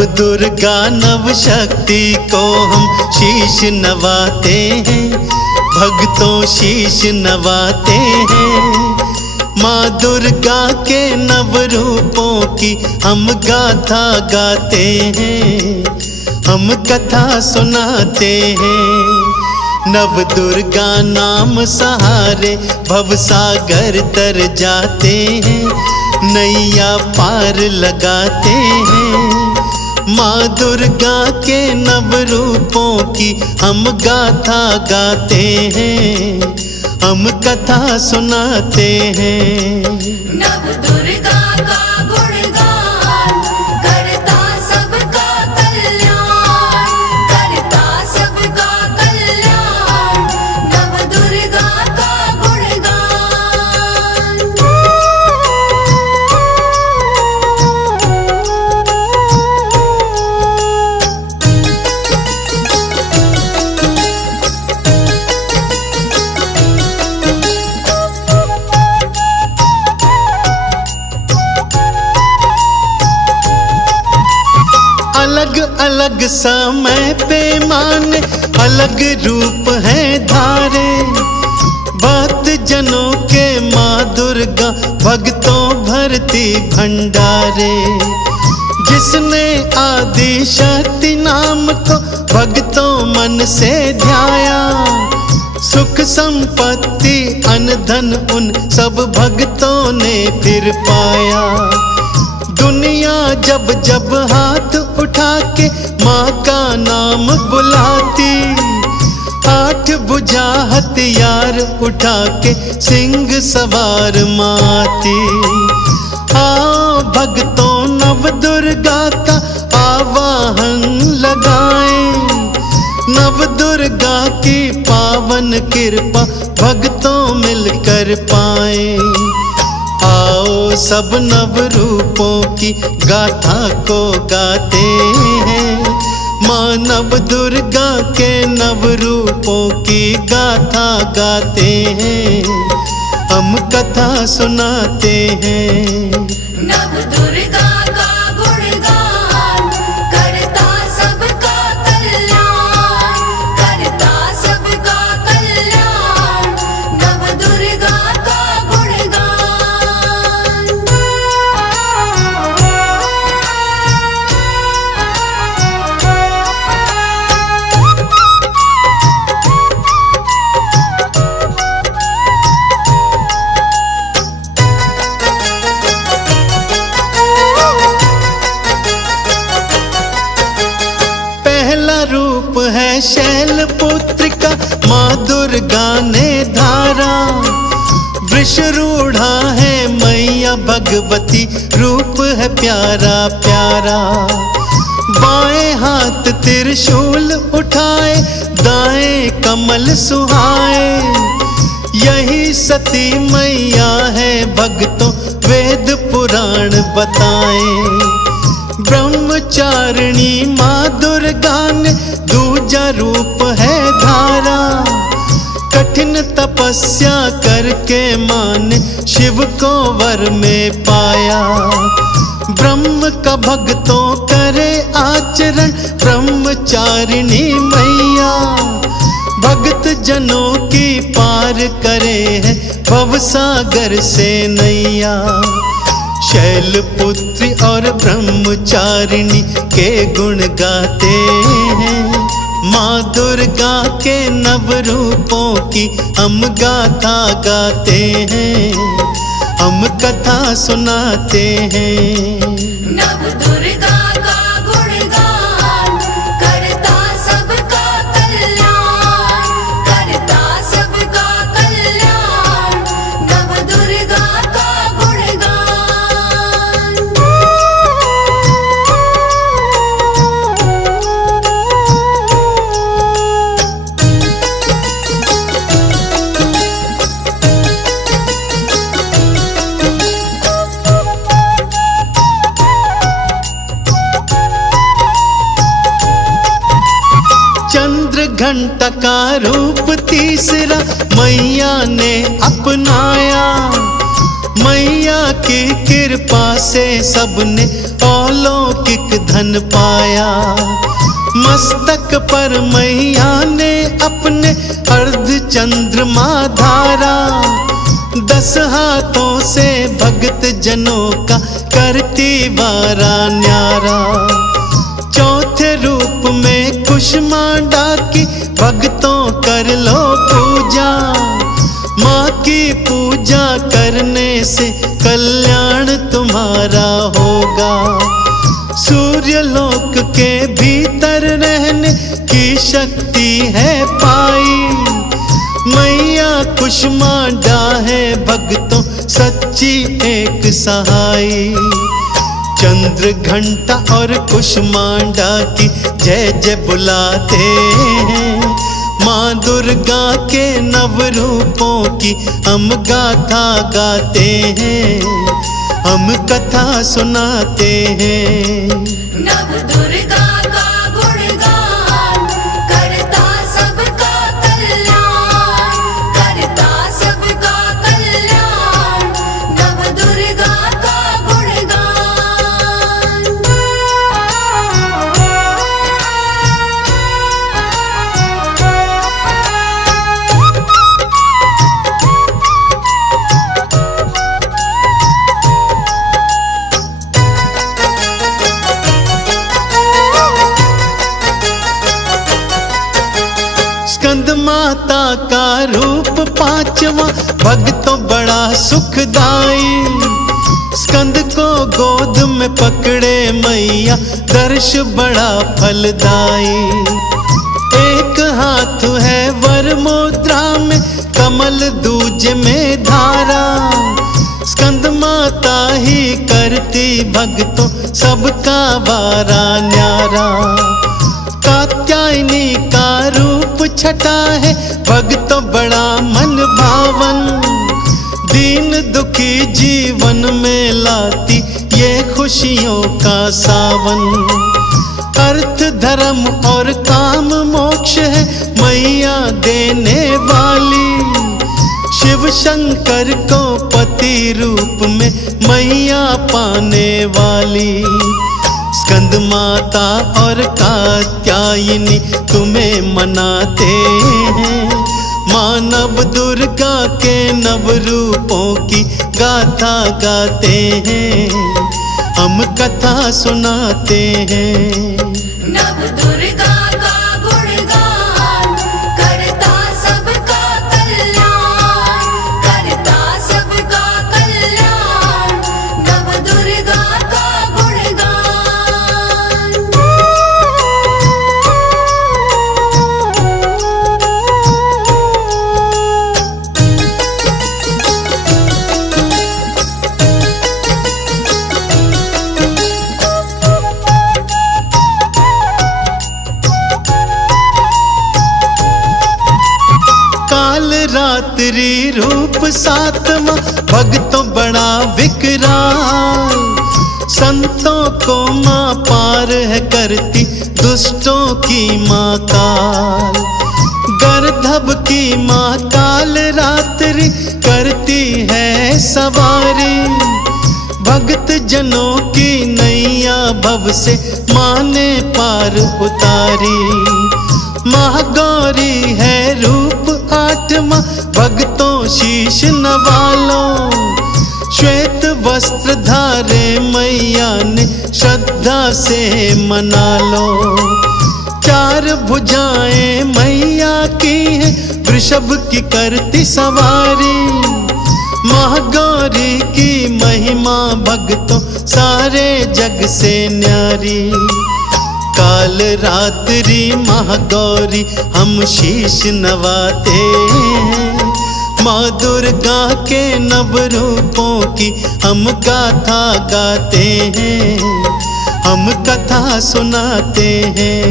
नव दुर्गा नव शक्ति को हम शीश नवाते हैं, भक्तों शीश नवाते हैं। माँ दुर्गा के नव रूपों की हम गाथा गाते हैं, हम कथा सुनाते हैं। नव दुर्गा नाम सहारे भवसागर तर जाते हैं, नैया पार लगाते हैं। माँ दुर्गा के नव रूपों की हम गाथा गाते हैं, हम कथा सुनाते हैं। नव दुर्गा का गुणगान करता सबका कल्याण, करता सबका कल्याण, नव दुर्गा का गुणगान। अलग अलग समय पे माने अलग रूप है धारे, भक्त जनों के माँ दुर्गा भक्तों भरती भंडारे। जिसने आदि शक्ति नाम को भक्तों मन से ध्याया, सुख संपत्ति अन्न धन उन सब भक्तों ने फिर पाया। दुनिया जब जब हाथ उठा के माँ का नाम बुलाती, आठ भुजा हथियार उठा के सिंह सवार माती। आओ भक्तों नव दुर्गा का आवाहन लगाएं, नव दुर्गा की पावन कृपा भक्तों मिलकर पाएं। आओ सब नव रूपों की गाथा को गाते हैं, माँ नव दुर्गा के नव रूपों की गाथा गाते हैं, हम कथा सुनाते हैं। नव दुर्गा का गुणगान करता सबका कल्याण, करता सबका कल्याण, नव दुर्गा का गुणगान। पहला रूप है शैलपुत्री का माँ दुर्गा ने धारा, वृषरूढ़ा है मैया भगवती रूप है प्यारा प्यारा। बाएं हाथ त्रिशूल उठाए, दाएं कमल सुहाए, यही सती मैया है भक्तों वेद पुराण बताएं। ब्रह्मचारिणी माँ दुर्गा ने दूजा रूप है धारा, कठिन तपस्या करके माँ ने शिव को वर में पाया। ब्रह्म का भक्तों करे आचरण ब्रह्मचारिणी मैया, भक्त जनों की पार करे है भवसागर से नैया। शैलपुत्री और ब्रह्मचारिणी के गुण गाते हैं, माँ दुर्गा के नव रूपों की हम गाथा गाते हैं, हम कथा सुनाते हैं। नव दुर्गा का गुणगान करता सबका कल्याण, करता सबका कल्याण, नव दुर्गा का गुणगान। चंद्र घंटा का रूप तीसरा मैया ने अपनाया, मैया की कृपा से सबने अलौकिक धन पाया। मस्तक पर मैया ने अपने अर्ध चंद्रमा धारा। 10 हाथों से भक्त जनों का करती वारा न्यारा। चौथे रूप में कुष्मांडा की भक्तों कर लो पूजा। माँ की पूजा करने से कल्याण तुम्हारा होगा। सूर्यलोक के भीतर रहने की शक्ति है पाई। मैया कुष्मांडा है भक्तों सच्ची एक सहाई। चंद्र घंटा और कुष्मांडा की जय जय बुलाते हैं। माँ दुर्गा के नव रूपों की हम गाथा गाते हैं। हम कथा सुनाते हैं। नव दुर्गा का गुणगान करता सबका कल्याण, करता सबका कल्याण। नव दुर्गा का स्कंद माता का रूप 5वां भक्तों बड़ा सुखदाई। स्कंद को गोद में पकड़े मैया दर्श बड़ा फलदाई। एक हाथ है वर मुद्रा में कमल दूजे में धारा। स्कंद माता ही करती भक्तों सबका वारा न्यारा। कात्यायनी का रूप छटा है भक्तों बड़ा मन भावन। दीन दुखी जीवन में लाती ये खुशियों का सावन। अर्थ धर्म और काम मोक्ष है मैया देने वाली। शिव शंकर को पति रूप में मैया पाने वाली। स्कंद माता और कात्यायनी तुम्हें मनाते हैं। मानव दुर्गा के नव रूपों की गाथा गाते हैं। हम कथा सुनाते हैं। नव दुर्गा का गुणगान करता सबका कल्याण, करता सबका कल्याण। नव दुर्गा का रात्रि रूप 7वां भक्तों बड़ा विकराल। संतों को माँ पार है करती दुष्टों की माँ काल। गर्दभ की माँ काल रात्रि करती है सवारी। भक्त जनों की नैया भव से माँ ने पार उतारी। महागौरी है रूप 8वां भक्तों शीश नवालो। श्वेत वस्त्र धारे मैया ने श्रद्धा से मना लो। 4 भुजाएं मैया की है वृषभ की करती सवारी। महागौरी की महिमा भक्तों सारे जग से न्यारी। काल रात्रि महागौरी हम शीश नवाते हैं। माँ दुर्गा के नव रूपों की हम गाथा गाते हैं। हम कथा सुनाते हैं।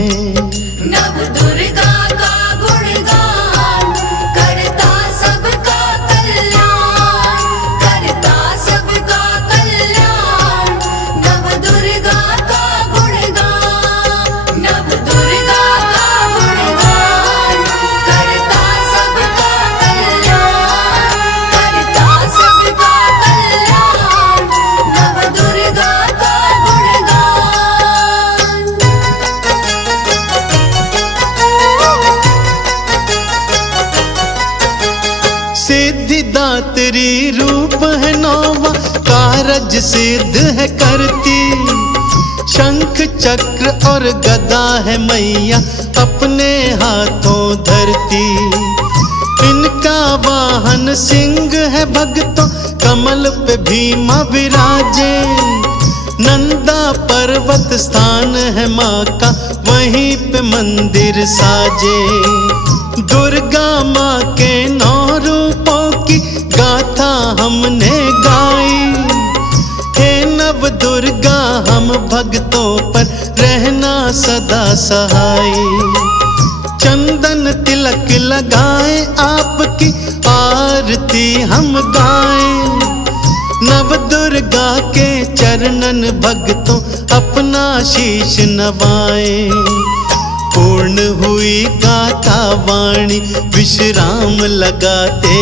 नव दुर्गा का गुणगान करता सबका कल्याण, करता सबका कल्याण। नव दुर्गा का गुणगान, नव दुर्गा का गुणगान करता सबका कल्याण, करता सबका कल्याण। रूप है नौवा, कारज सिद्ध है करती। शंख चक्र और गदा है मैया अपने हाथों धरती। इनका वाहन सिंह है भक्तों, कमल पे भीमा विराजे। नंदा पर्वत स्थान है माँ का, वहीं पे मंदिर साजे। दुर्गा माँ के 9 रूपों की गाथा हमने गाई। हे नव दुर्गा हम भक्तों पर रहना सदा सहाय। चंदन तिलक लगाए आपकी आरती हम गाएं। नव दुर्गा के चरणन भक्तों अपना शीश नवाएं। पूर्ण हुई गाथा वाणी विश्राम लगाते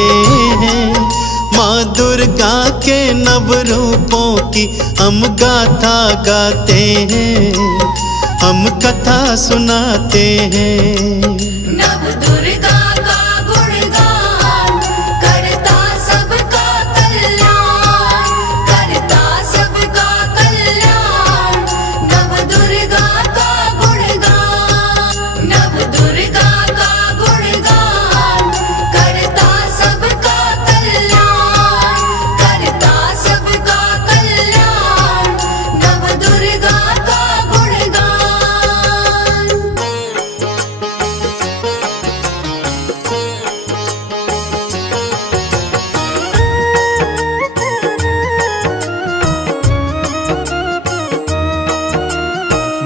हैं। माँ दुर्गा के नव रूपों की हम गाथा गाते हैं, हम कथा सुनाते हैं। नव दुर्गा का गुणगान करता सबका कल्याण, करता सबका कल्याण। नव दुर्गा का गुणगान, नव दुर्गा का गुणगान करता सबका कल्याण, करता सबका कल्याण। नव दुर्गा का गुणगान।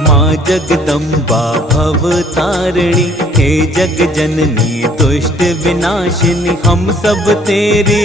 माँ जगदम्बा भव तारिणी, हे जग जननी दुष्ट विनाशिनी। हम सब तेरे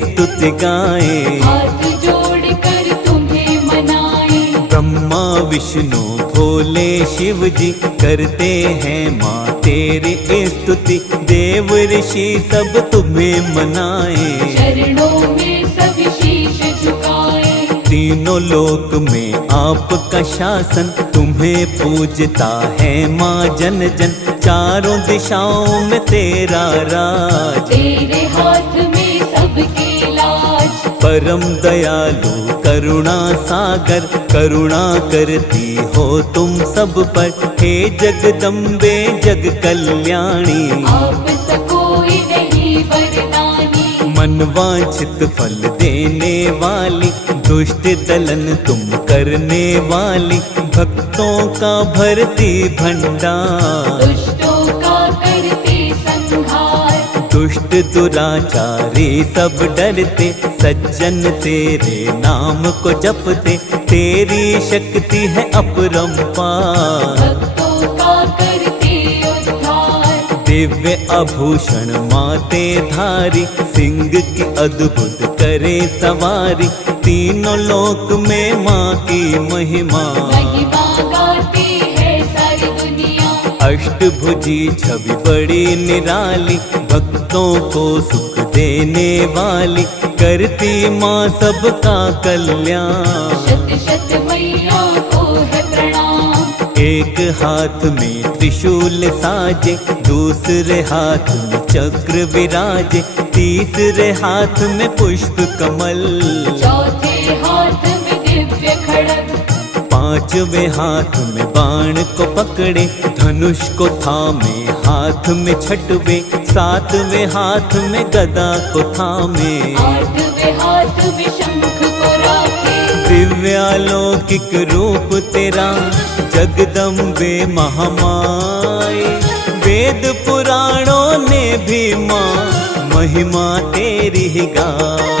स्तुति गाएं, हाथ जोड़ कर तुम्हें मनाए। ब्रह्मा विष्णु भोले शिव जी करते हैं माँ तेरी स्तुति। देव ऋषि सब तुम्हें मनाए, चरणों में सब शीश झुकाए। तीनों लोक में आपका शासन, तुम्हें पूजता है माँ जन जन। चारों दिशाओं में तेरा राज, तेरे हाथ में सबके लाज। परम दयालु करुणा सागर, करुणा करती हो तुम सब पर। हे जगदम्बे जग कल्याणी, आप सकोई नहीं वरदानी। मन वांछित फल देने वाली, दुष्ट दलन तुम करने वाली। भक्तों का भरती भंडार, दुष्टों का करते संहार। दुष्ट दुराचारी सब डरते, सज्जन तेरे नाम को जपते। तेरी शक्ति है अपरंपार, भक्तों का करते उद्धार। दिव्य आभूषण माते धारी, सिंह की अद्भुत करे सवारी। तीनों लोक में माँ की महिमा, महिमा गाती है सारी दुनिया। अष्टभुजी छवि बड़ी निराली, भक्तों को सुख देने वाली। करती माँ सबका कल्याण, शत शत मैया को है प्रणाम। एक हाथ में त्रिशूल साजे, दूसरे हाथ में चक्र विराजे। तीसरे हाथ में पुष्प कमल, चौथे हाथ में दिव्य खड़ग। पांचवें हाथ में बाण को पकड़े, धनुष को थामे हाथ में छठवे। सातवें हाथ में गदा को थामे, आठवें हाथ में शंख को राखे। दिव्यालौकिक रूप तेरा जगदम्बे महामाई। वेद पुराणों ने भी माँ महिमा तेरी ही गाई।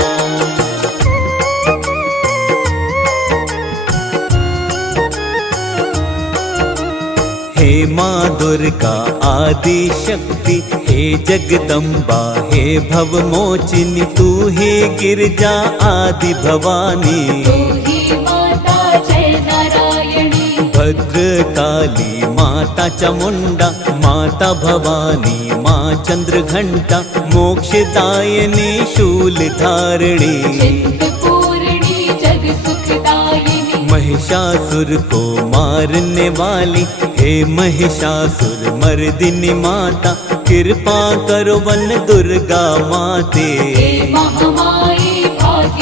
हे माँ दुर्गा आदि शक्ति, हे जगदम्बा हे भव मोचिनी। तू ही गिरजा आदि भवानी, तू ही माता जय नारायणी। भद्रकाली माता चामुंडा, माता भवानी माँ चंद्रघंटा। मोक्षदायिनी शूलधारिणी, चिंतपूर्णी जग सुखदायिनी। महिषासुर को मारने वाली, हे महिषासुर मर्दिनी माता। कृपा करो वन दुर्गा माते, हे महामाई भाग्य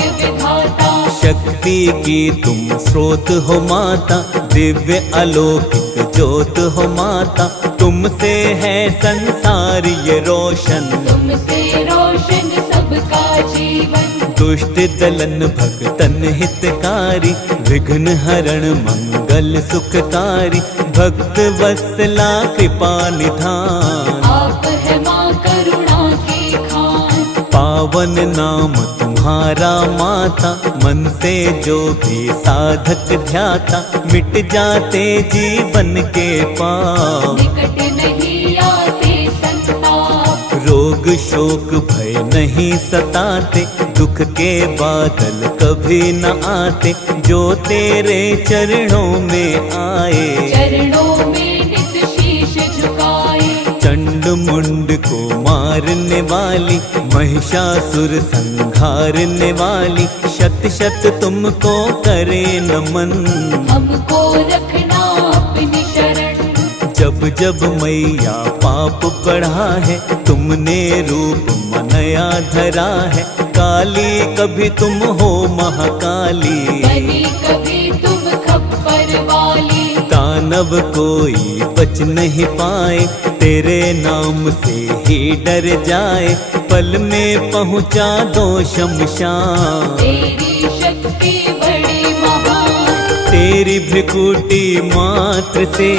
शक्ति की तुम स्रोत हो माता, दिव्य अलौकिक ज्योत हो माता, तुमसे है संसार ये रोशन, तुमसे रोशन सबका जीवन। दुष्ट दलन भक्तन हितकारी, विघ्न हरण मंगल सुखकारी, भक्त वत्सला कृपा निधान। आप है माँ करुणा की खान, पावन नाम तुम्हारा माता, मन से जो भी साधक ध्याता, मिट जाते जीवन के पाप। निकट नहीं आते संताप, रोग शोक भय नहीं सताते, दुख के बादल कभी न आते, जो तेरे चरणों में आए। चरणों में नित शीश झुकाए, चंड मुंड को मारने वाली, महिषासुर संहारने वाली, शत शत तुमको करे नमन। हमको रखना अपनी शरण, जब जब मैया पाप बढ़ा है, तुमने रूप मनया धरा है, काली कभी तुम हो महाकाली, बनी कभी तुम खप्पर वाली। दानव कोई बच नहीं पाए, तेरे नाम से ही डर जाए, पल में पहुँचा दो शमशान। तेरी शक्ति बड़ी महान, तेरी भ्रिकुटी मात्र से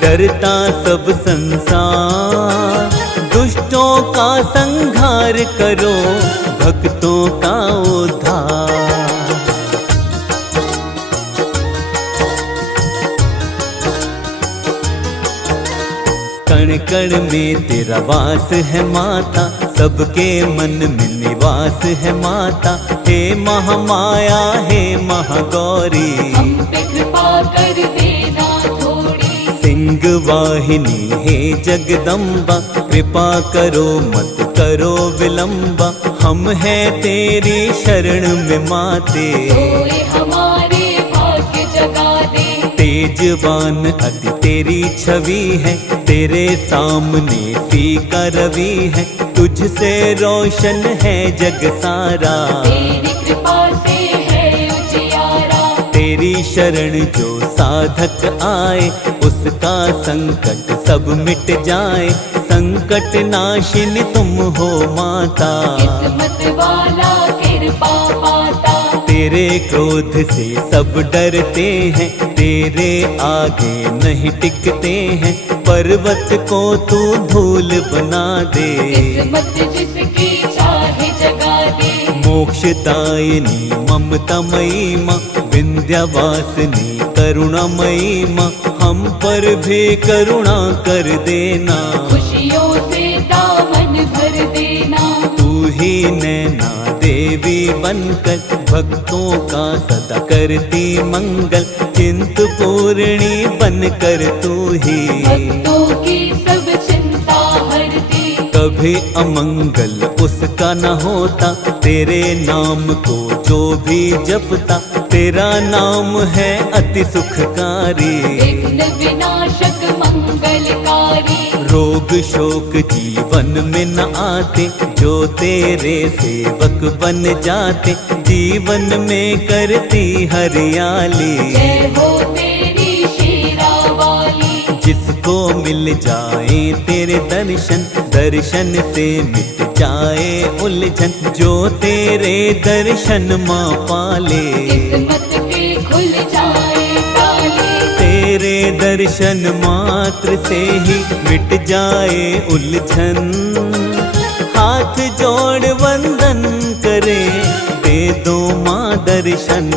डरता सब संसार, दुष्टों का संहार करो, भक्तों का उद्धार। कण कण में तेरा वास है माता, सबके मन में निवास है माता, हे महामाया हे महागौरी, हम पे कृपा कर देना थोड़ी। सिंह वाहिनी हे जगदम्बा, कृपा करो मत करो विलंबा, हम हैं तेरी शरण में माते। सोए हमारे भाग्य जगा दे, तेजवान अति तेरी छवि है, तेरे सामने फीका रवि है, तुझसे रोशन है जग सारा। तेरी कृपा से है उजियारा, तेरी शरण जो साधक आए, उसका संकट सब मिट जाए, संकट नाशिनी तुम हो माता। किस्मत वाला कृपा पाता, तेरे क्रोध से सब डरते हैं, तेरे आगे नहीं टिकते हैं, पर्वत को तू धूल बना दे। किस्मत जिसकी चाहे जगा दे, मोक्षदायिनी ममतामयी माँ, विंध्यवासिनी करुणामयी माँ, हम पर भी करुणा कर देना। खुशियों से दामन भर देना, तू ही नैना देवी बनकर, भक्तों का सदा करती मंगल, चिंतपूर्णी बनकर तू ही भक्तों की सब चिंता हरती। कभी अमंगल उसका न होता, तेरे नाम को जो भी जपता, तेरा नाम है अति सुखकारी। विघ्न विनाशक मंगलकारी, रोग शोक जीवन में न आते, जो तेरे सेवक बन जाते, जीवन में करती हरियाली। जय हो तेरी शेरा वाली, जिसको मिल जाए तेरे दर्शन, दर्शन से मिट जाए उलझन, जो तेरे दर्शन माँ पाले, किस्मत के खुल जाए ताले। तेरे दर्शन मात्र से ही मिट जाए उलझन, हाथ जोड़ वंदन करे, दे दो माँ दर्शन।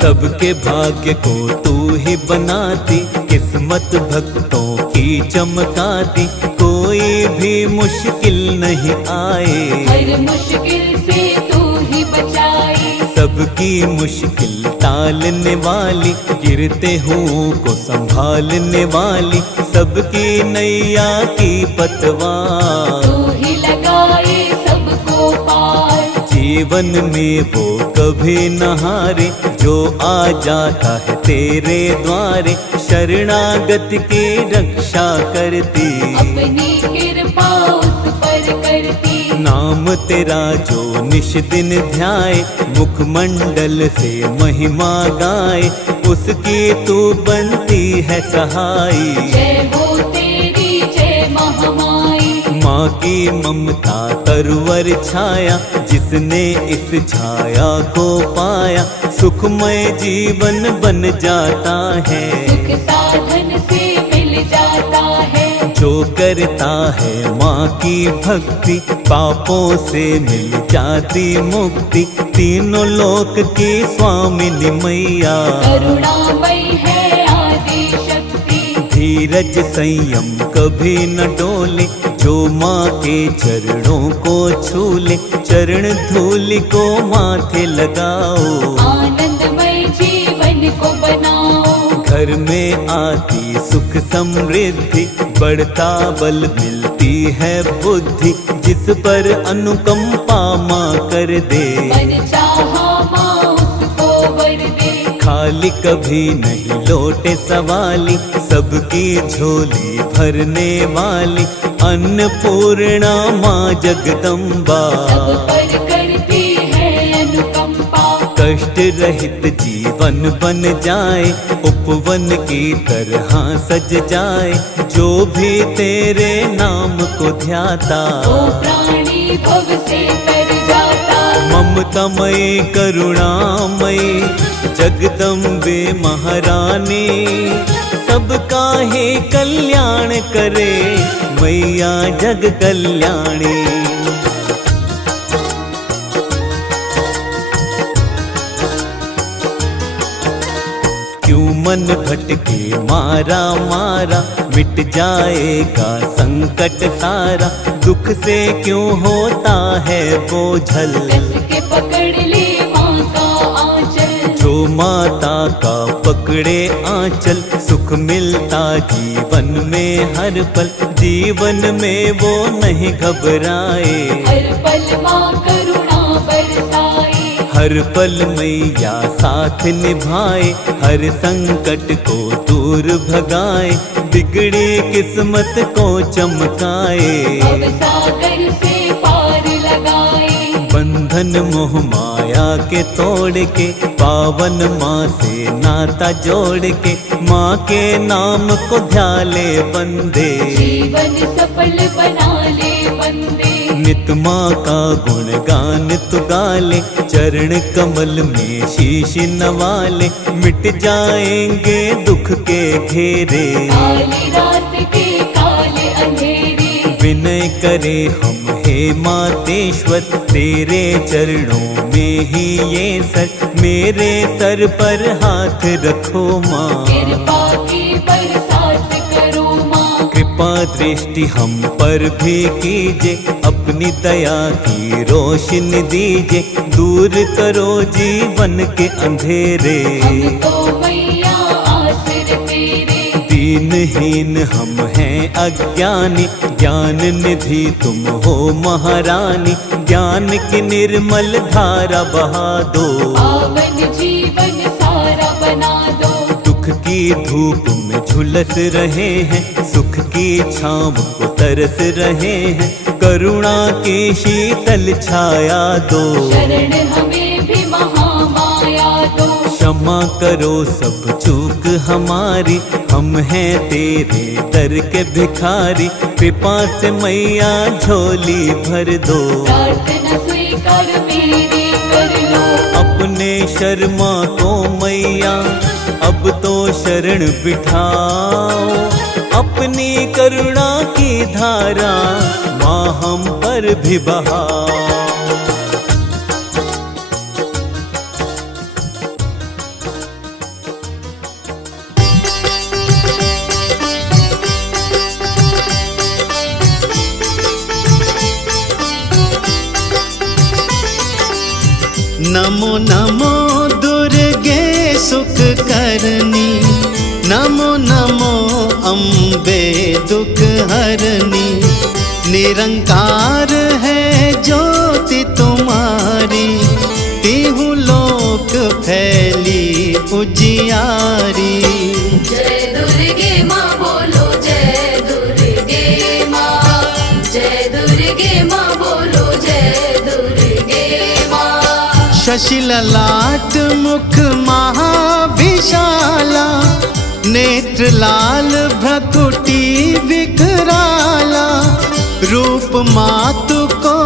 सबके भाग्य को तू ही बनाती, किस्मत भक्तों की चमकाती, कोई भी मुश्किल नहीं आए, हर मुश्किल से तू ही बचाए। सबकी मुश्किल टालने वाली, गिरते हुओं को संभालने वाली, सबकी नैया की पतवार, तू ही लगाए सबको पार। जीवन में वो कभी न हारे, जो आ जाता है तेरे द्वारे, शरणागत की रक्षा करती। अपनी कृपा उस पर करती। नाम तेरा जो निश दिन ध्याए, मुखमंडल से महिमा गाए, उसकी तू बनती है सहाई। जय हो तेरी जय महामाई। माँ की ममता तरवर छाया, जिसने इस छाया को पाया, सुखमय जीवन बन जाता है। सुख साधन से मिल जाता है। जो करता है माँ की भक्ति, पापों से मिल जाती मुक्ति। तीनों लोक की स्वामिनी मैया, करुणामयी है आदि शक्ति। धीरज संयम कभी न डोले, जो माँ के चरणों को छूले। चरण धूलि को माथे लगाओ, आनंदमय जीवन को बनाओ। घर में आती सुख समृद्धि, बढ़ता बल मिलती है बुद्धि। जिस पर अनुकंपा माँ कर दे, मन चाहा माँ उसको वर दे। खाली कभी नहीं लौटे सवाली, सबकी झोली भरने वाली। अन्नपूर्णा माँ जगदम्बा, सब पर करती है अनुकंपा। कष्ट रहित जीवन बन जाए, उपवन की तरह सज जाए। जो भी तेरे नाम को ध्याता, वो प्राणी भव से तर जाता। ममतामयी करुणामयी जगदम्बे महारानी, सबका है कल्याण करे मैया जग कल्याणी। क्यों मन भटके मारा मारा, मिट जाएगा संकट सारा। दुख से क्यों होता है बोझल, कस के पकड़ ले माँ का आंचल। जो माता का पकड़े आंचल, सुख मिलता जीवन में हर पल। जीवन में वो नहीं घबराए, हर पल माँ करुणा बरसाए। हर पल मैया साथ निभाए, हर संकट को दूर भगाए। बिगड़ी किस्मत को चमकाए, भव सागर से पार लगाए। बंधन मोह माया के तोड़ के, पावन माँ से नाता जोड़ के। माँ के नाम को ध्याले बंदे, जीवन सफल बना ले बंदे। नित माँ का गुणगान तु गाले, चरण कमल में शीश नवाले। मिट जाएंगे दुख के घेरे, काली रात के काले अंधेरे। विनय करे हम हे मातेश्वर, तेरे चरणों में ही ये सर। मेरे सर पर हाथ रखो माँ, कृपा की बरसात करो माँ। कृपा दृष्टि हम पर भी कीजिए, अपनी दया की रोशनी दीजिए। दूर करो जीवन के अंधेरे, हम तो मैया आसर तेरे। दीनहीन हम हैं अज्ञानी, ज्ञान निधि तुम हो महारानी। ज्ञान की निर्मल धारा बहा दो, पावन जीवन सारा बना दो। दुख की धूप में झुलस रहे हैं, सुख की छाँव को तरस रहे हैं। करुणा की शीतल छाया दो, शरण हमें भी महामाया दो। क्षमा करो सब चूक हमारी, हम हैं तेरे दर के भिखारी। कृपा से मैया झोली भर दो, प्रार्थना स्वीकार मेरी कर लो। अपने शर्मा को मैया अब तो शरण बिठाओ। अपनी करुणा की धारा माँ हम पर भी बहाओ। नमो नमो दुर्गे सुख करनी, नमो नमो अम्बे दुख हरनी। निरंकार है ज्योति तुम्हारी, तिहु लोक फैली उजियारी। जय शशि ललाट मुख महाविशाला, नेत्र लाल भ्रकुटी विकराला, रूप मातु को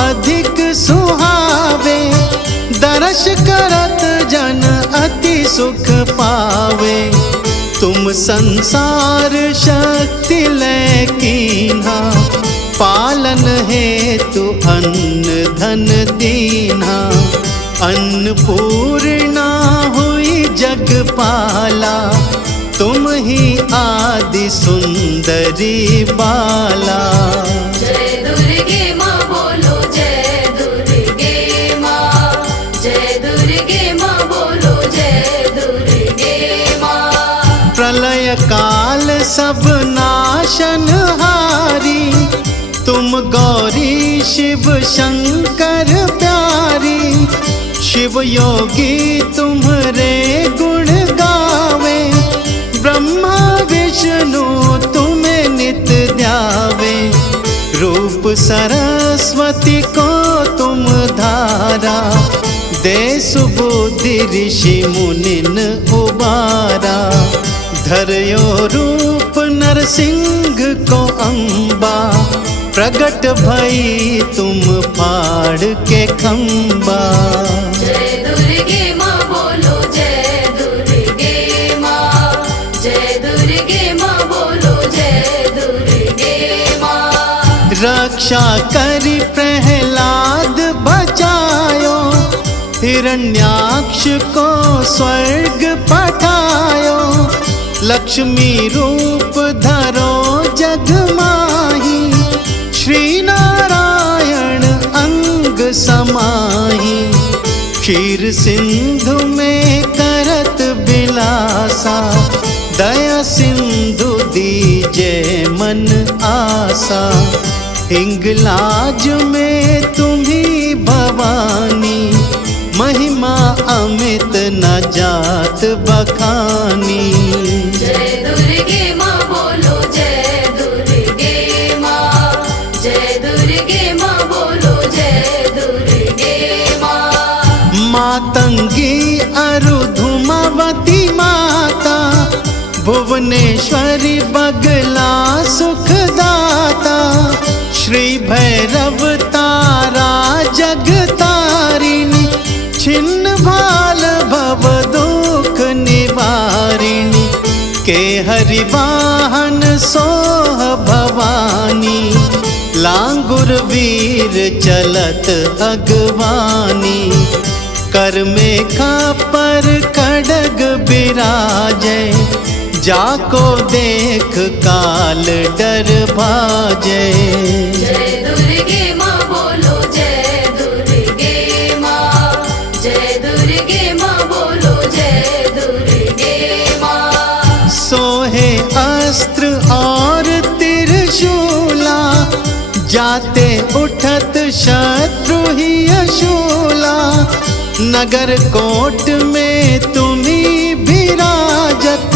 अधिक सुहावे, दर्श करत जन अति सुख पावे। तुम संसार शक्ति लै कीन्हा, पालन हेतु अन्न धन दीन्हा। अन्नपूर्णा हुई जगपाला, तुम ही आदि सुंदरी बाला। जय दुर्गे माँ बोलो जय दुर्गे माँ, जय दुर्गे माँ बोलो जय दुर्गे माँ। प्रलय काल सब नाशनहारी, तुम गौरी शिव शंकर प्यारी। शिव योगी तुम्हारे गुण गावे, ब्रह्मा विष्णु तुम्हें नित ध्यावे। रूप सरस्वती को तुम धारा, दे सुबुद्धि ऋषि मुनिन उबारा। धर्यो रूप नरसिंह को अम्बा, प्रगट भई तुम फाड़ के खम्बा। जय दुर्गे माँ बोलो जय दुर्गे माँ, जय दुर्गे माँ बोलो जय दुर्गे माँ। रक्षा करी प्रहलाद बचायो, हिरण्याक्ष को स्वर्ग पठायो। लक्ष्मी रूप धरो जग माही, श्री नारायण अंग समाही। क्षीर सिंधु में करत बिलासा, दया सिंधु दीजे मन आसा। हिंगलाज में तुम्ही भवानी, महिमा अमित न जात बखानी। जय दुर्गे माँ बोलो जय दुर्गे माँ, जय दुर्गे माँ बोलो जय दुर्गे माँ। मातंगी अरुधुमावती माता, भुवनेश्वरी बगला सुखदाता। श्री भैरव तारा जगतारिणी, छिन्न भाल भव दुख निवारिणी। के हरि वाहन सोह भवानी, लांगुर वीर चलत अगवानी। कर में खापर खड्ग बिराजे, जाको देख काल डर भाजे। जय दुर्गे माँ बोलो जय दुर्गे माँ, जय दुर्गे माँ बोलो जय दुर्गे माँ। सोहे अस्त्र और त्रिशूला, जाते उठत शत्रु ही अशूला। नगर कोट में तुम्ही विराजत,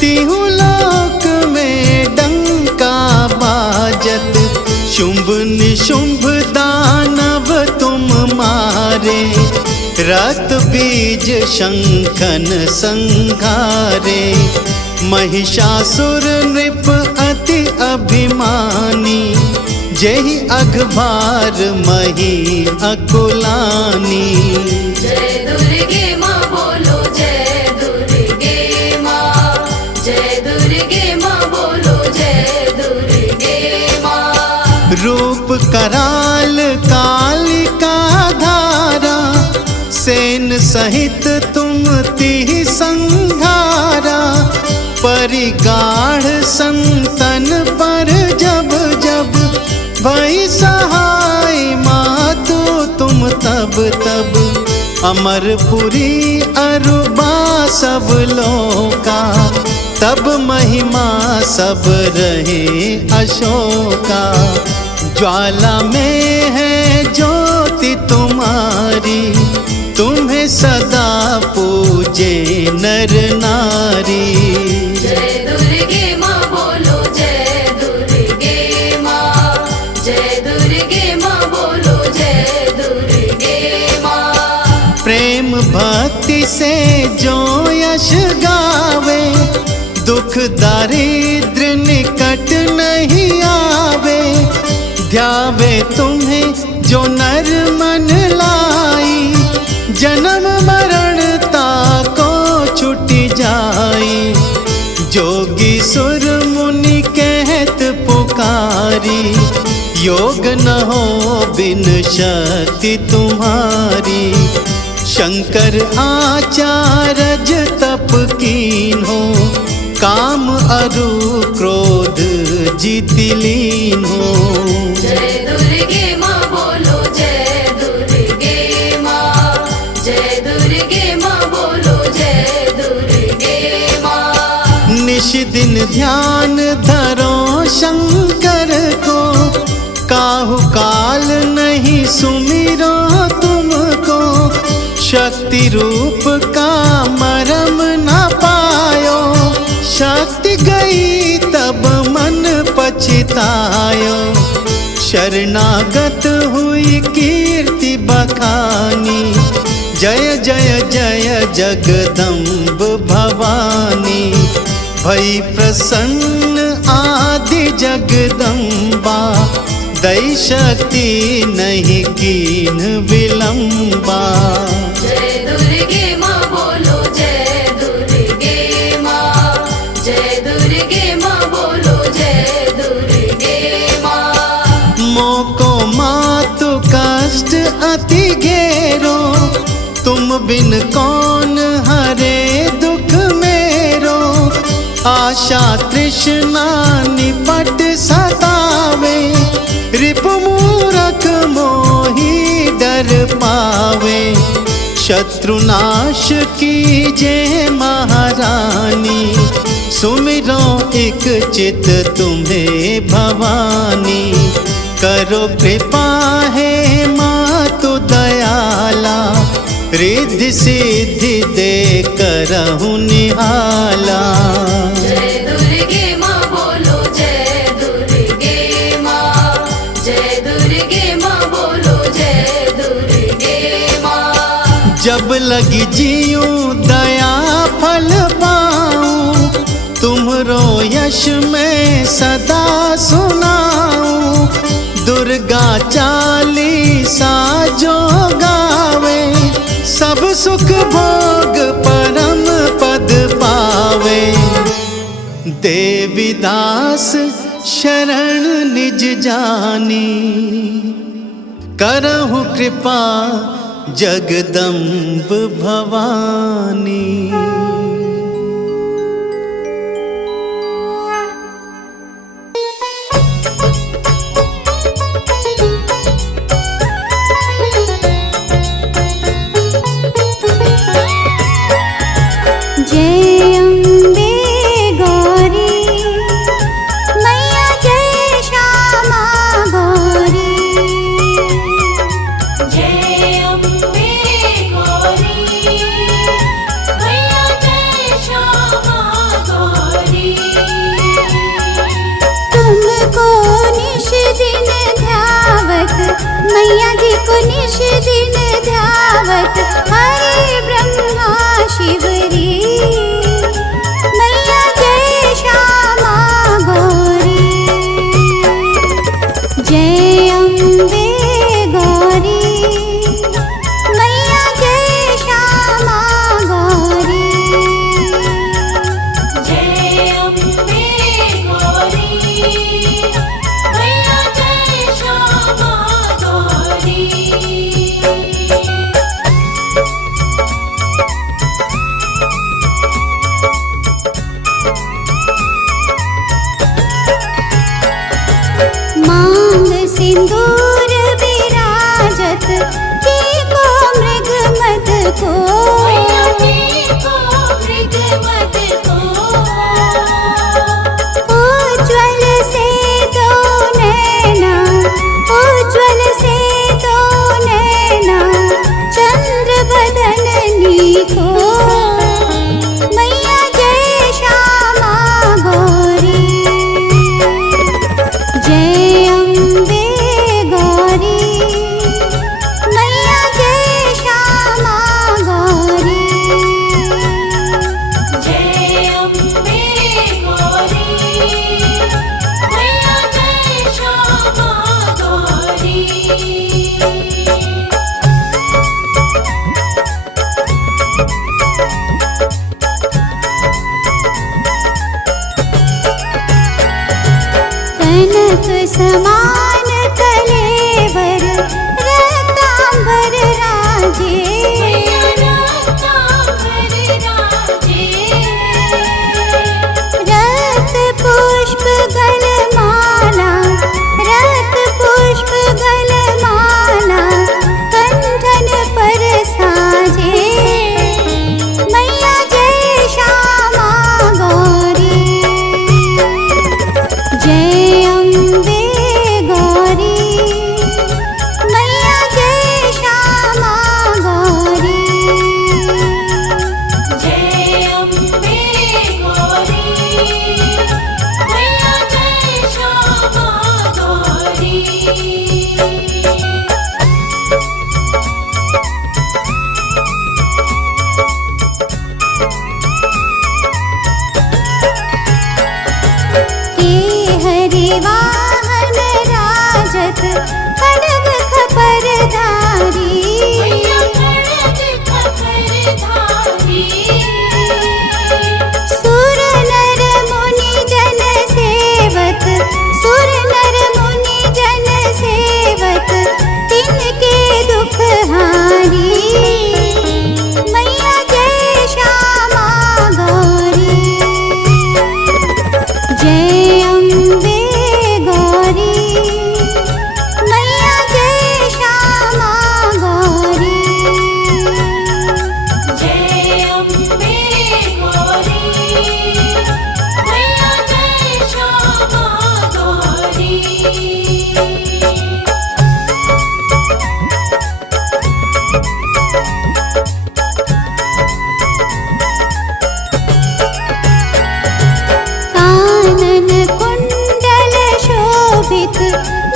तिहु लोक में डंका बाजत। शुंभ निशुंभ दानव तुम मारे, रक्त बीज शंखन संघारे। महिषासुर नृप अति अभिमानी, जेहि अघभार मही अकुलानी। जय दुर्गे माँ बोलो जय दुर्गे माँ, जय दुर्गे माँ बोलो जय दुर्गे माँ। रूप कराल कालिका धारा, सेन सहित तुम तिहि संघारा। परिगाढ़ संतन पर जब जब, भई सहाय मातु तुम तब तब। अमरपुरी अरुबा सब लोका, तब महिमा सब रहे अशोका। ज्वाला में है ज्योति तुम्हारी, तुम्हें सदा पूजे नर नारी। जय दुर्गे माँ बोलो जय दुर्गे माँ, जय दुर्गे माँ बोलो जय दुर्गे माँ। से जो यश गावे, दुख दारिद्र निकट नहीं आवे। ध्यावे तुम्हें जो नर मन लाई, जन्म मरण ताको छुटी जाई। जोगी सुर मुनि कहत पुकारी, योग न हो बिन शक्ति तुम्हारी। शंकर आचार्य तप कीन्हो, काम अरु क्रोध जीति लीन्हो। जय दुर्गे माँ बोलो जय दुर्गे माँ, जय दुर्गे माँ बोलो जय दुर्गे माँ। निश दिन ध्यान धरो शंकर को, काहू काल नहीं सुमिरो तुमको। शक्ति रूप का मरम न पायो, शक्ति गई तब मन पछतायो। शरणागत हुई कीर्ति बखानी, जय जय जय जगदम्ब भवानी। भई प्रसन्न आदि जगदम्बा, दै शक्ति नहीं कीन विलंबा। जय दुर्गे माँ बोलो जय दुर्गे माँ, जय दुर्गे माँ बोलो जय दुर्गे माँ। मोको मातु कष्ट अति घेरो, तुम बिन कौन हरे दुख मेरो। आशा तृष्णा निपट सतावे, रिपु मूरख मोही डर पावे। शत्रुनाश कीजे महारानी, सुमिरो एक चित तुम्हें भवानी। करो कृपा है मातु दयाला, रिद्धि सिद्धि दे करहु निहाला। जय दुर्गे माँ बोलो जय दुर्गे माँ, जय दुर्गे माँ बोलो जय दुर्गे माँ। जब लगी जीऊं दया फल पाऊं, तुम्हरो यश मैं सदा सुनाऊं। दुर्गा चालीसा जो गावे, सब सुख भोग परम पद पावे। देवी दास शरण निज जानी, करहु कृपा जगदम्ब भवानी। जय अम्बे गौरी मैया, जय श्यामा गौरी। जय अम्बे गौरी मैया, जय श्यामा गौरी। तुमको निश दिन ध्यावत, मैया जी को निश दिन ध्यावत। हरे ब्रह्मा शिवरी, मैया जय श्यामा गौरी। जय अम्बे गौरी मैया, जय श्यामा गौरी। जय अम्बे गौरी मैया, जय श्यामा गौरी। मांग सिंदूर विराजत, की को मृग मद को। मैया को मृग मद को। उज्ज्वल से दो नैना, उज्ज्वल से दो नैना, चंद्र बदननी को। मैया जय श्यामा गौरी। जय अम्बे गौरी मैया, जय श्यामा गौरी।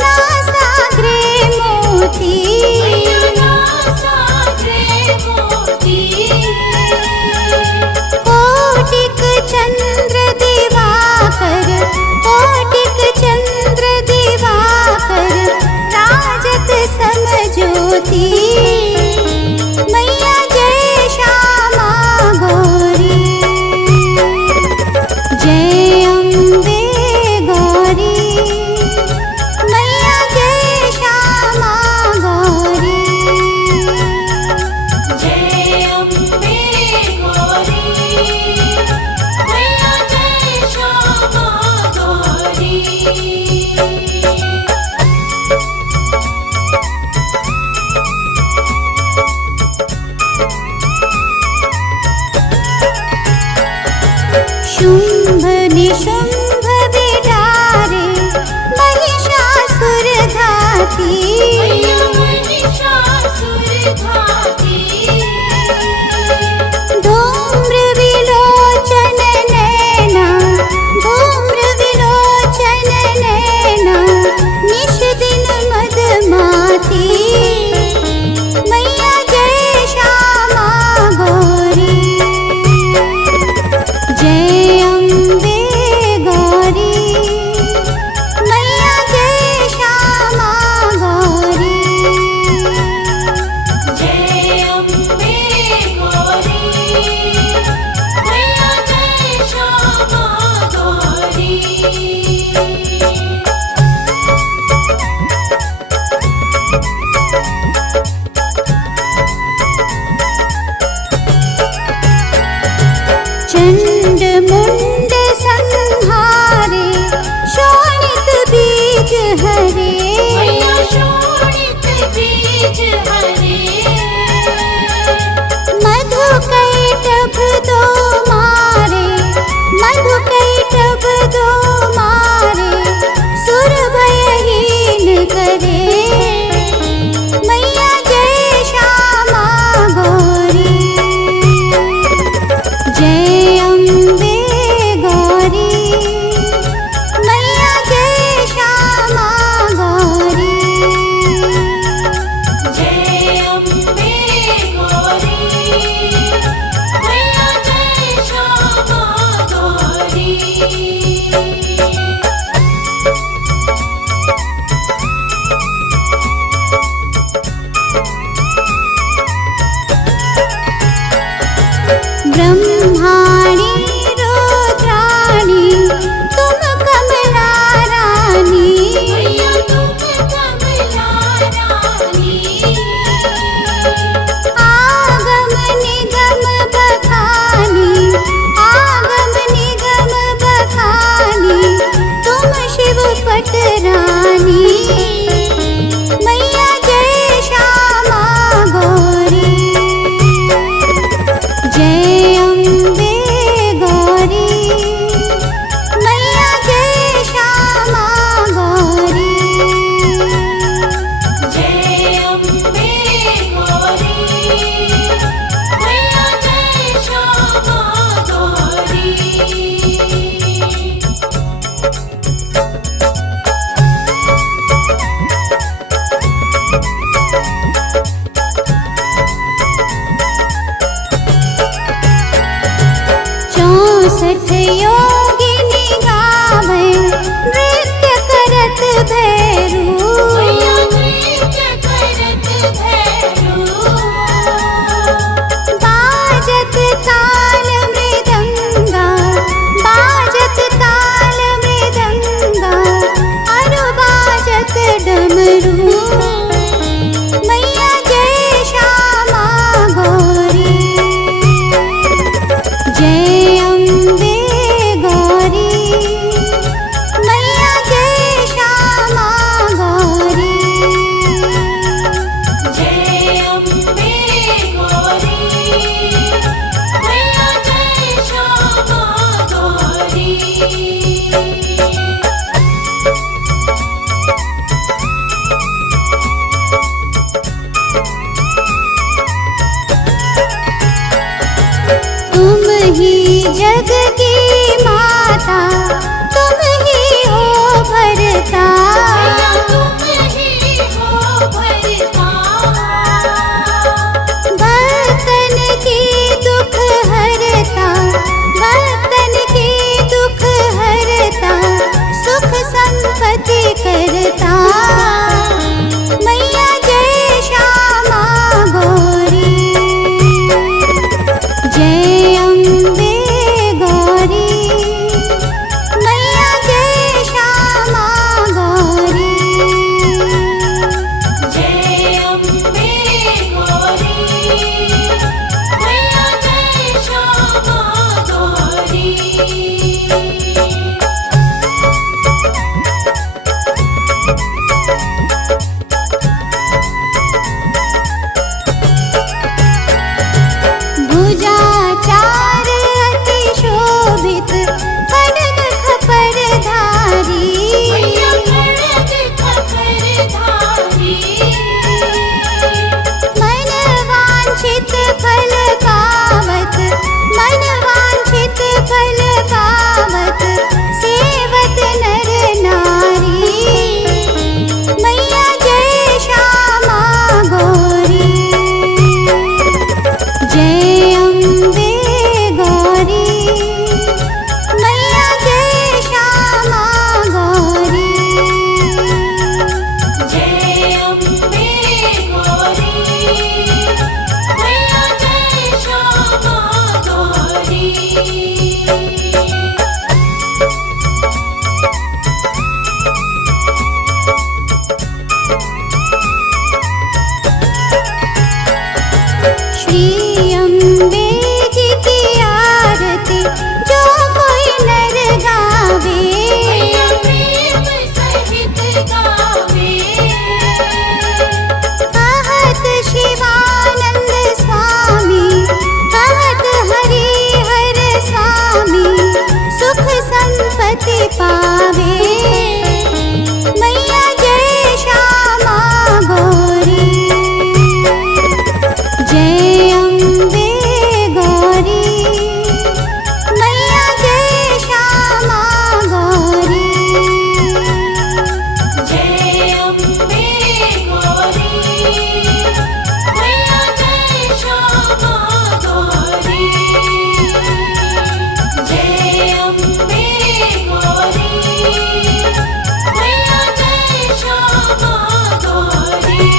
ना सागरे मोती कोटिक चंद्र दिवाकर कोटिक चंद्र दिवाकर राजत समज्योति मैया जय श्यामा गौरी जय अम्बे गौरी मैया जय श्यामा गौरी जय अम्बे गौरी मैया जय श्यामा गौरी शुंभ निशुंभ बिडारे महिषासुर घाती मैया महिषासुर घाती धूम्र विलोचन नैना धूम्र विलोचन नैना निश दिन मदमाती मैया जय श्यामा गौरी जय अम्बे गौरी मैया जय श्यामा गौरी जय अम्बे गौरी मैया जय श्यामा गौरी चंड मुंड संहारे शोणित बीज हरे मैया शोणित बीज हरे मधु कैटभ दो मारे मधु कैटभ दो मारे सुर भयहीन करे मैया जय श्यामा गौरी जय अम्बे गौरी मैया जय श्यामा गौरी जय अम्बे गौरी मैया जय श्यामा गौरी ब्रह्माणी रुद्राणी तुम कमला रानी मैया तुम कमला रानी आगम निगम बखानी आगम निगम बखानी तुम शिव पटरानी मैया जय श्यामा गौरी जय अम्बे गौरी मैया जय श्यामा गौरी जय अम्बे गौरी मैया जय श्यामा गौरी चौसठ योगिनी गावे नृत्य करत भैरू मैया नृत्य करत भैरू बाजत ताल मृदंगा बाजत ताल मृदंगा अरु बाजत डमरू मैया जय श्यामा गौरी जय अम्बे गौरी मैया जय श्यामा गौरी जय अम्बे गौरी मैया जय श्यामा गौरी तुम ही जग की माता तुम ही हो भरता जगता मैया जय श्यामा गौरी जय अम्बे गौरी मैया जय श्यामा गौरी जय अम्बे गौरी मैया जय श्यामा गौरी भुजा चार अति शोभित खड्ग खपर धारी मैया खड्ग खपर धारी मन वांछित फल पावत मन वांछित फल पावत सेवत नर नारी मैया जय श्यामा गौरी जय अम्बे गौरी मैया जय श्यामा गौरी जय अम्बे गौरी मैया जय श्यामा गौरी श्री अम्बे जी की आरती जो कोई नर गावे मैया प्रेम सहित गावे कहत शिवानंद स्वामी कहत हरि हर स्वामी सुख संपत्ति पावे मैया जय श्यामा गौरी जय अम्बे गौरी मैया जय श्यामा गौरी जय अम्बे गौरी मैया जय श्यामा गौरी जय अम्बे गौरी मैया जय श्यामा गौरी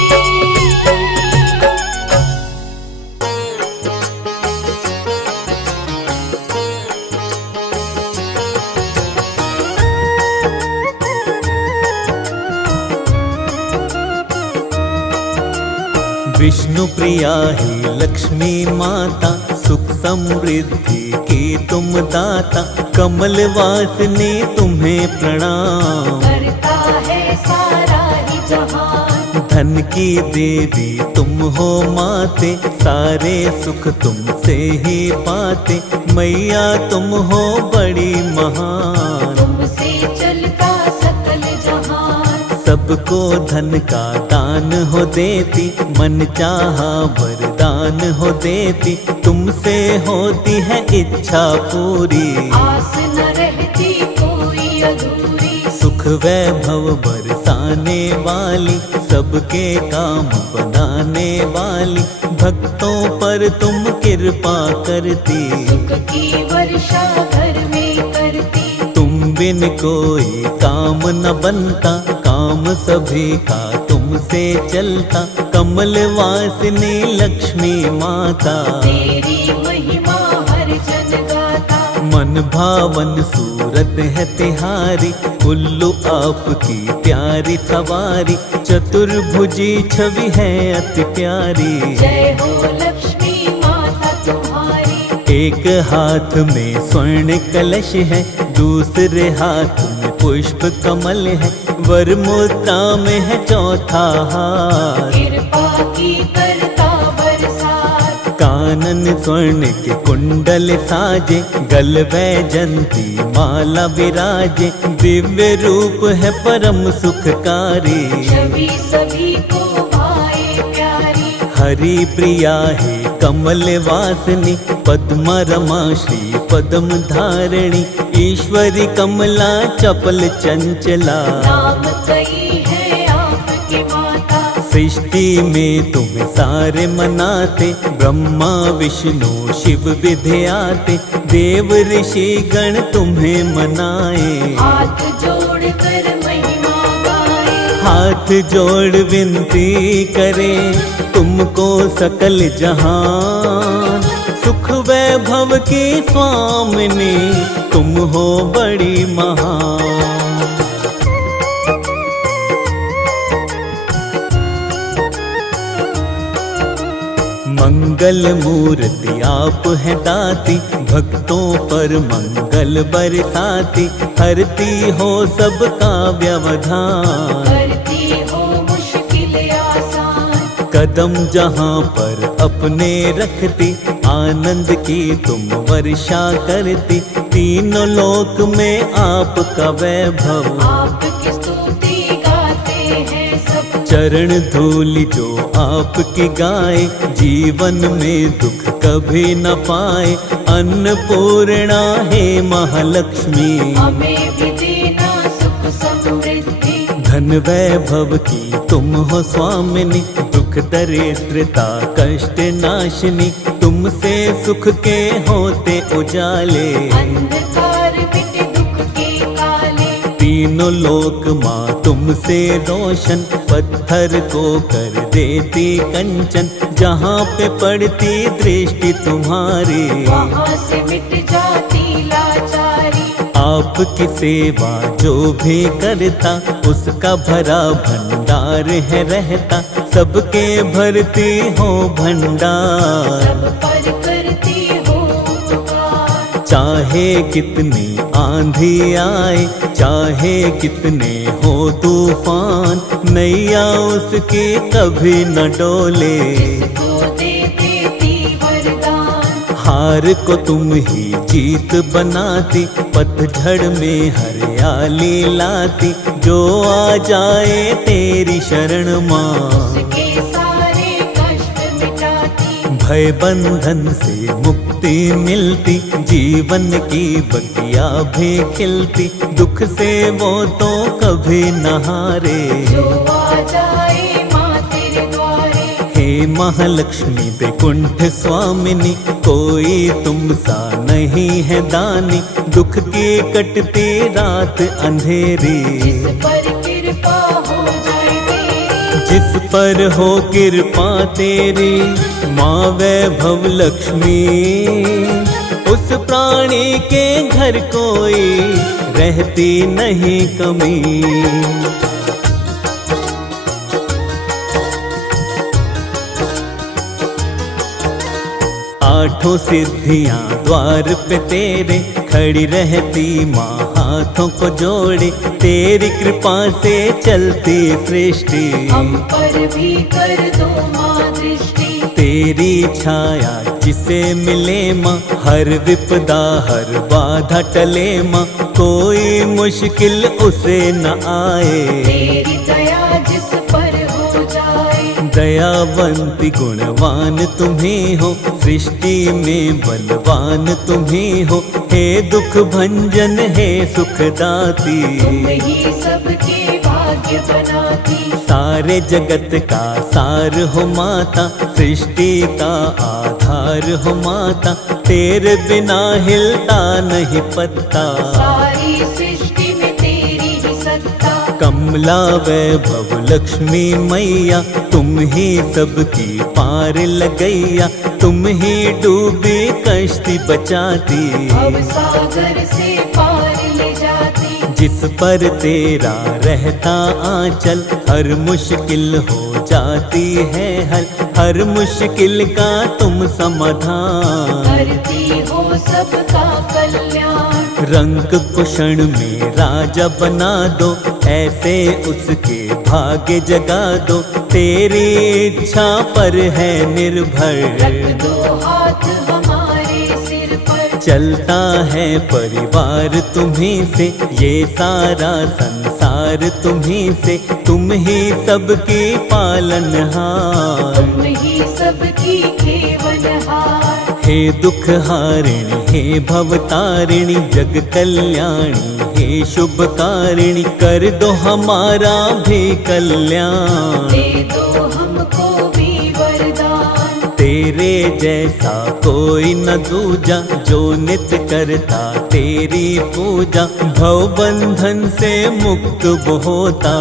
विष्णु प्रिया ही लक्ष्मी माता सुख समृद्धि की तुम दाता कमल वासने तुम्हें प्रणाम करता है सारा ही जहान धन की देवी तुम हो माते सारे सुख तुमसे ही पाते मैया तुम हो बड़ी महान तुमसे चलता सकल जहान सबको धन का दान हो देती मन चाहा वरदान हो देती तुमसे होती है इच्छा पूरी आस न रहती कोई अधूरी सुख वैभव बरसाने वाली सबके काम बनाने वाली भक्तों पर तुम कृपा करती सुख की वर्षा घर में करती तुम बिन कोई काम न बनता काम सभी का तुमसे चलता कमल वासिनी लक्ष्मी माता तेरी महिमा हर जन गाता मन भावन सूरत है तिहारी उल्लू आपकी प्यारी सवारी चतुर्भुजी छवि है अति प्यारी जय हो लक्ष्मी माता तुम्हारी एक हाथ में स्वर्ण कलश है दूसरे हाथ में पुष्प कमल है वर मुद्रा में है चौथा हाथ कृपा की करता बरसात कानन स्वर्ण के कुंडल साजे गल वैजंती माला विराजे दिव्य रूप है परम सुखकारी छवि सभी को भाए प्यारी हरि प्रिया है कमल वासनी पद्मा रमा श्री पद्म धारिणी ईश्वरी कमला चपल चंचला नाम कई है आपके माता सृष्टि में तुम्हें सारे मनाते ब्रह्मा विष्णु शिव विद्याते देव ऋषि गण तुम्हें मनाए हाथ जोड़ कर महिमा गाए हाथ जोड़ विनती करे तुमको सकल जहान, सुख वैभव की स्वामिनी तुम हो बड़ी महान। मंगल मूर्ति आप है दाती, भक्तों पर मंगल बरसाती, हरती हो सबका व्यवधान, करती हो मुश्किल आसान। कदम जहाँ पर अपने रखती, आनंद की तुम वर्षा करती, तीनों लोक में आपका वैभव, आपकी स्तुति गाते हैं सब। चरण धूलि जो आपकी गाए, जीवन में दुख कभी न पाए। अन्नपूर्णा है महालक्ष्मी, हमें भी देना सुख समृद्धि। धन वैभव की तुम हो स्वामिनी, दुख दरिद्रता कष्ट नाशिनी, तुमसे सुख के होते उजाले, अंधकार मिट दुख के काले। तीनों लोक माँ तुमसे रोशन, पत्थर को कर देती कंचन, जहाँ पे पड़ती दृष्टि तुम्हारी, वहाँ से मिट जाती लाचारी। आपकी सेवा जो भी करता, उसका भरा भंडार है रहता, सबके भरती हो भंडार। सब पर करती हो उपकार। चाहे कितनी आंधी आए, चाहे कितने हो तूफान, नैया उसकी कभी न डोले, जिसको दे देती वरदान। हार को तुम ही जीत बनाती, पतझड़ में हरियाली लाती, जो आ जाए तेरी शरण माँ, उसके सारे कष्ट मिटाती। भय बंधन से मुक्ति मिलती, जीवन की बगिया भी खिलती, दुख से वो तो कभी न हारे। जो आ जाए माँ तेरे द्वारे, हे महालक्ष्मी वैकुंठ स्वामिनी, कोई तुम सा नहीं है दानी, दुख की कटती रात अंधेरी, जिस पर कृपा हो जाए तेरी। जिस पर हो कृपा तेरी माँ वैभव लक्ष्मी, उस प्राणी के घर कोई रहती नहीं कमी। आठों सिद्धियां द्वार पे तेरे, खड़ी रहती माँ हाथों को जोड़े, तेरी कृपा से चलती सृष्टि, हम पर भी कर दो माँ दृष्टि। तेरी छाया जिसे मिले माँ, हर विपदा हर बाधा टले माँ, कोई मुश्किल उसे न आए। तेरी दया जिस पर हो जाए, दयावंती गुणवान तुम्ही हो, सृष्टि में बलवान तुम्ही हो, हे दुख भंजन हे सुखदाती, तुम ही सबके भाग्य बनाती। सारे जगत का सार हो माता, सृष्टि का आधार हो माता, तेरे बिना हिलता नहीं पत्ता, सारी सृष्टि में तेरी ही सत्ता। कमला वैभव लक्ष्मी मैया, तुम ही सबकी पार लगैया, तुम ही डूबी कश्ती बचाती, अब सागर से पार ले जाती। जिस पर तेरा रहता आंचल, हर मुश्किल हो जाती है हल, हर मुश्किल का तुम समाधान, करती हो सबका कल्याण। रंग कुशण में राजा बना दो, ऐसे उसके भाग्य जगा दो, तेरी इच्छा पर है निर्भर, रख दो हाथ हमारे सिर पर। चलता है परिवार तुम्हीं से, ये सारा संसार तुम्हीं से, तुम ही सबकी पालनहार, तुम ही सबकी खेवनहार। हे दुख हारिणी हे भवतारिणी, जग कल्याणी हे शुभकारिणी, कर दो हमारा भी कल्याण, दे दो हमको भी वरदान। तेरे जैसा कोई न दूजा, जो नित्य करता तेरी पूजा, भव बंधन से मुक्त वो होता।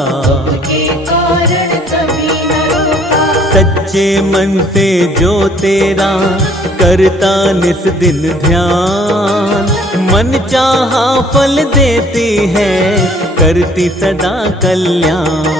के कारण कभी न रोता, सच्चे मन से जो तेरा करता निस दिन ध्यान, मन चाहा फल देती है, करती सदा कल्याण।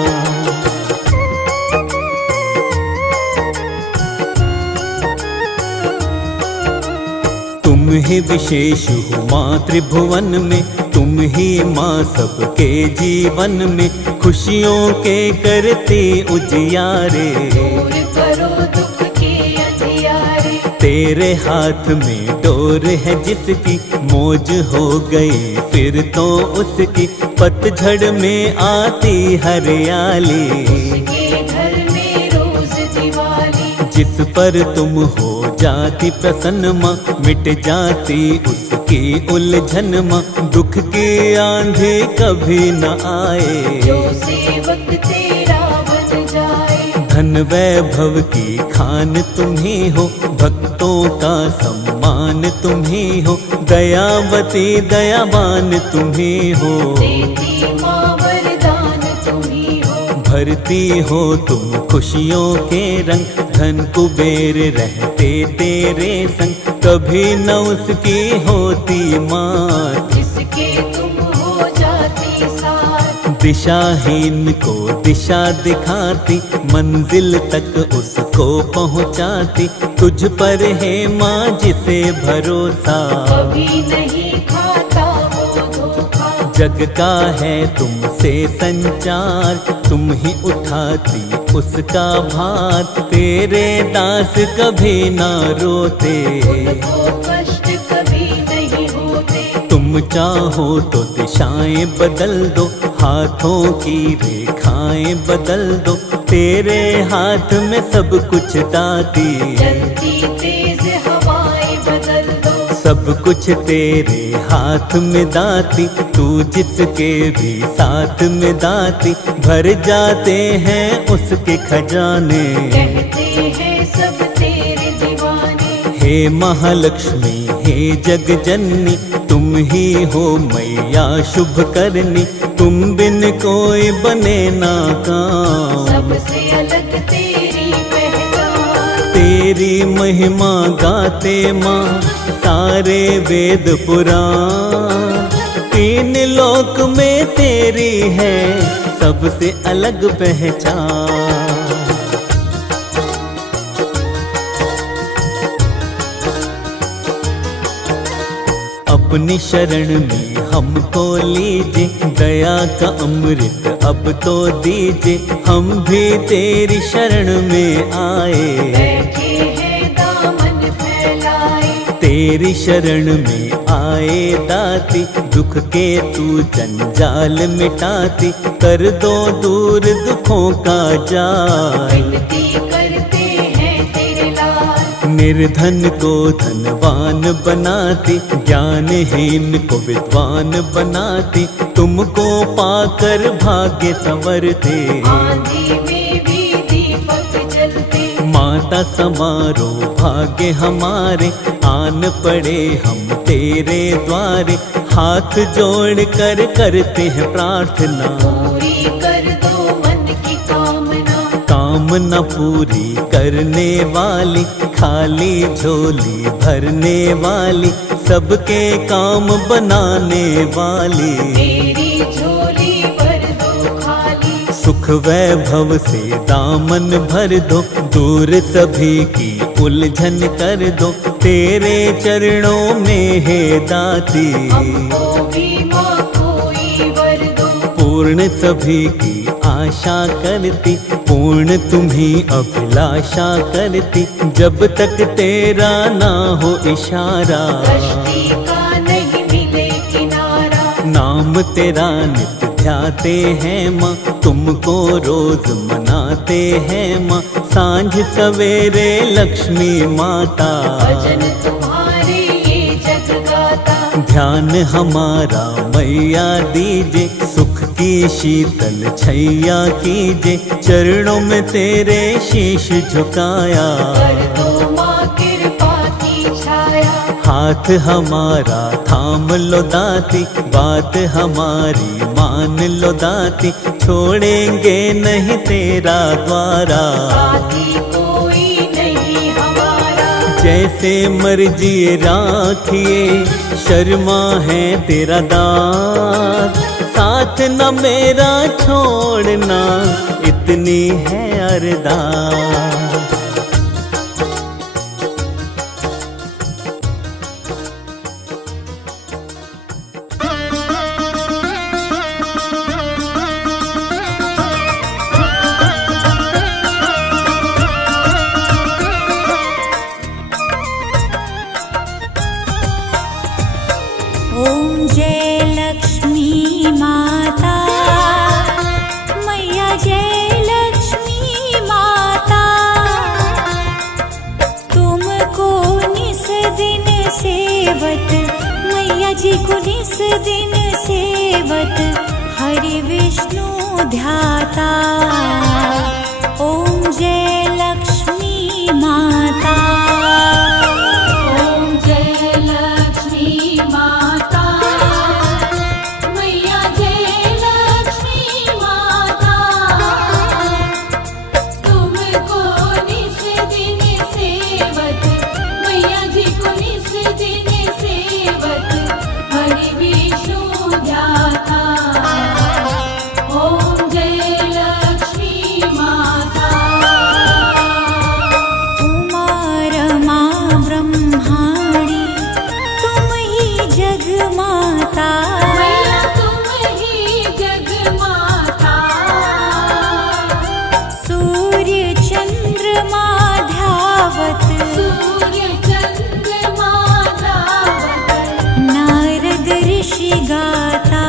तुम ही विशेष हो माँ त्रिभुवन में, तुम ही माँ सबके जीवन में, खुशियों के करते उजियारे। दूर करो दुख के अंधियारे, तेरे हाथ में डोर है जिसकी, मौज हो गई फिर तो उसकी, पतझड़ में आती हरियाली। के घर में रोज दिवाली, जिस पर तुम हो जाती प्रसन्न माँ, मिट जाती उसकी उलझन माँ, दुख की आंधी कभी न आए। जो सेवक तेरा बन जाए, धन वैभव की खान तुम ही हो, भक्तों का सम्मान तुम ही हो, दयावती दयावान तुम ही हो। देती माँ वरदान तुम ही हो, भरती हो तुम खुशियों के रंग, धन कुबेर रहते तेरे संग, कभी न उसकी होती मात। जिसके तुम हो जाती साथ, दिशाहीन को दिशा दिखाती, मंजिल तक उसको पहुँचाती, तुझ पर है माँ जिसे भरोसा। कभी नहीं खाता वो धोखा, जग का है तुमसे संचार, तुम ही उठाती उसका भार, तेरे दास कभी ना रोते। वो कष्ट कभी नहीं होते, तुम चाहो तो दिशाएं बदल दो, हाथों की रेखाएं बदल दो, तेरे हाथ में सब कुछ दाती। चलती तेज हवाएं बदल दो, सब कुछ तेरे हाथ में दाती, तू जिसके भी साथ में दाती, भर जाते हैं उसके खजाने। कहते हैं सब तेरे दीवाने, हे महालक्ष्मी हे जग जननी, तुम ही हो मैया शुभ करनी, तुम बिन कोई बने ना काम। सबसे अलग तेरी पहचान, तेरी महिमा गाते माँ सारे वेद पुराण, तीन लोक में तेरी है सबसे अलग पहचान। अपनी शरण में हमको लीजिए, दया का अमृत अब तो दीजिए, हम भी तेरी शरण में आए। बैठे हैं दामन फैलाए, तेरी शरण में आए दाती, दुख के तू जंजाल मिटाती, कर दो दूर दुखों का जाल। विनती करते हैं तेरे लाल, निर्धन को धनवान बनाती, ज्ञानहीन को विद्वान बनाती, तुमको पाकर भाग्य संवरते। आंधी में भी दीपक जलते, माता समारो भाग्य हमारे, आन पड़े हम तेरे द्वारे, हाथ जोड़ कर करते हैं प्रार्थना। पूरी कर दो मन की कामना, कामना पूरी करने वाली, खाली झोली भरने वाली, सबके काम बनाने वाली। मेरी झोली भर दो खाली, सुख वैभव से दामन भर दो, दूर सभी की उलझन कर दो, तेरे चरणों में है दाती। हमको भी माँ कोई वर दो, पूर्ण सभी की आशा करती, पूर्ण तुम्ही अभिलाषा करती, जब तक तेरा ना हो इशारा। कश्ती का नहीं मिले किनारा, नाम तेरा नित्य ध्याते हैं माँ, तुमको रोज मनाते हैं माँ, सांझ सवेरे लक्ष्मी माता। भजन तुम्हारे ये जग गाता, ध्यान हमारा मैया दीजे, सुख की शीतल छैया कीजे, चरणों में तेरे शीश झुकाया। कर दो माँ कृपा हाथ हमारा थाम लो दाती, बात हमारी मान लो दाती, छोड़ेंगे नहीं तेरा द्वारा। साथी कोई नहीं हमारा, जैसे मर्जी राखिए, शर्मा है तेरा दात, साथ न मेरा छोड़ना, इतनी है अरदास। ओम जय लक्ष्मी माता, मैया जय लक्ष्मी माता, तुमको निस दिन सेवत, मैया जी को निस दिन सेवत, हरि विष्णु ध्याता। ओम जय लक्ष्मी माता। ओम जय लक्ष्मी माता, मैया जय लक्ष्मी माता, तुमको निस दिन सेवत, मैया जी को निस दिन सेवत, हरि विष्णु ध्याता। ओम जय लक्ष्मी माता। उमा रमा ब्रह्माणी, तुम ही जग माता, मैया तुम ही जग माता, सूर्य चंद्रमा ध्यावत, सूर्य चंद्रमा धावत, नारद ऋषि गाता।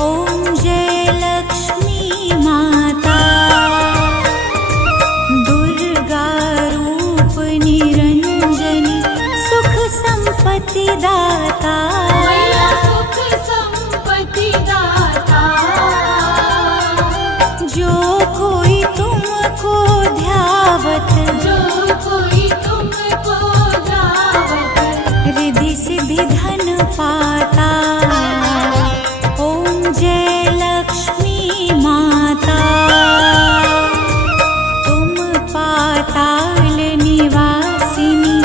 ओम जय लक्ष्मी माता। दुर्गा रूप निरंजनी, सुख संपत्ति दाता, मैया सुख संपत्ति दाता, जो कोई तुमको ध्यावत, जो कोई तुमको धावत, रिद्धि सिद्धि धन पाता। ओम जय लक्ष्मी माता। तुम पाताल निवासिनी,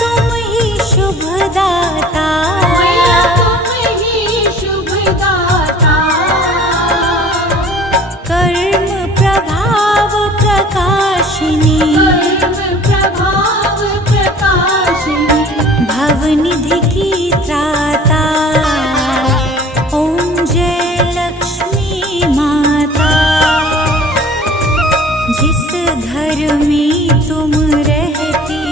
तुम ही शुभ दाता, मैया तुम ही शुभ दाता, कर्म प्रभाव प्रकाशिनी, कर्म प्रभाव प्रकाशिनी, भवनिधि की त्राता। ओम जय लक्ष्मी माता। जिस घर में तुम रहती,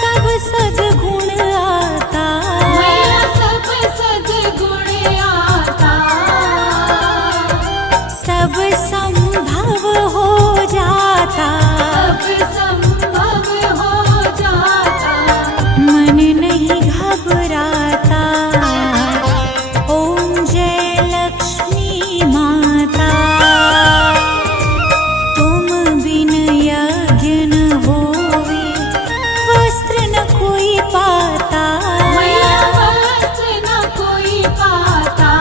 सब सद्गुण आता, मैया सब सद्गुण आता, सब संभव हो जाता, सब संभव हो जाता, मन नहीं घबराता। ओम जय लक्ष्मी माता। तुम बिन यज्ञ न होवे, वस्त्र न कोई पाता, मैया वस्त्र न कोई पाता,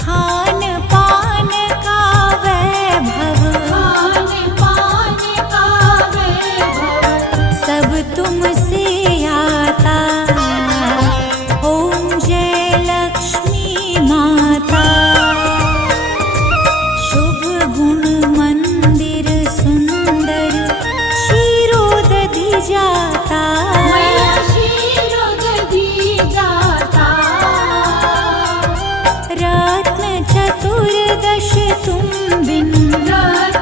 खान पान का वैभव, खान पान का वैभव, सब तुमसे आता। ओम जय लक्ष्मी माता। शुभ गुण मंदिर सुंदर, क्षीरोदधि जाता, मैया क्षीरोदधि जाता, रत्न चतुर्दश तुम बिन, रत्न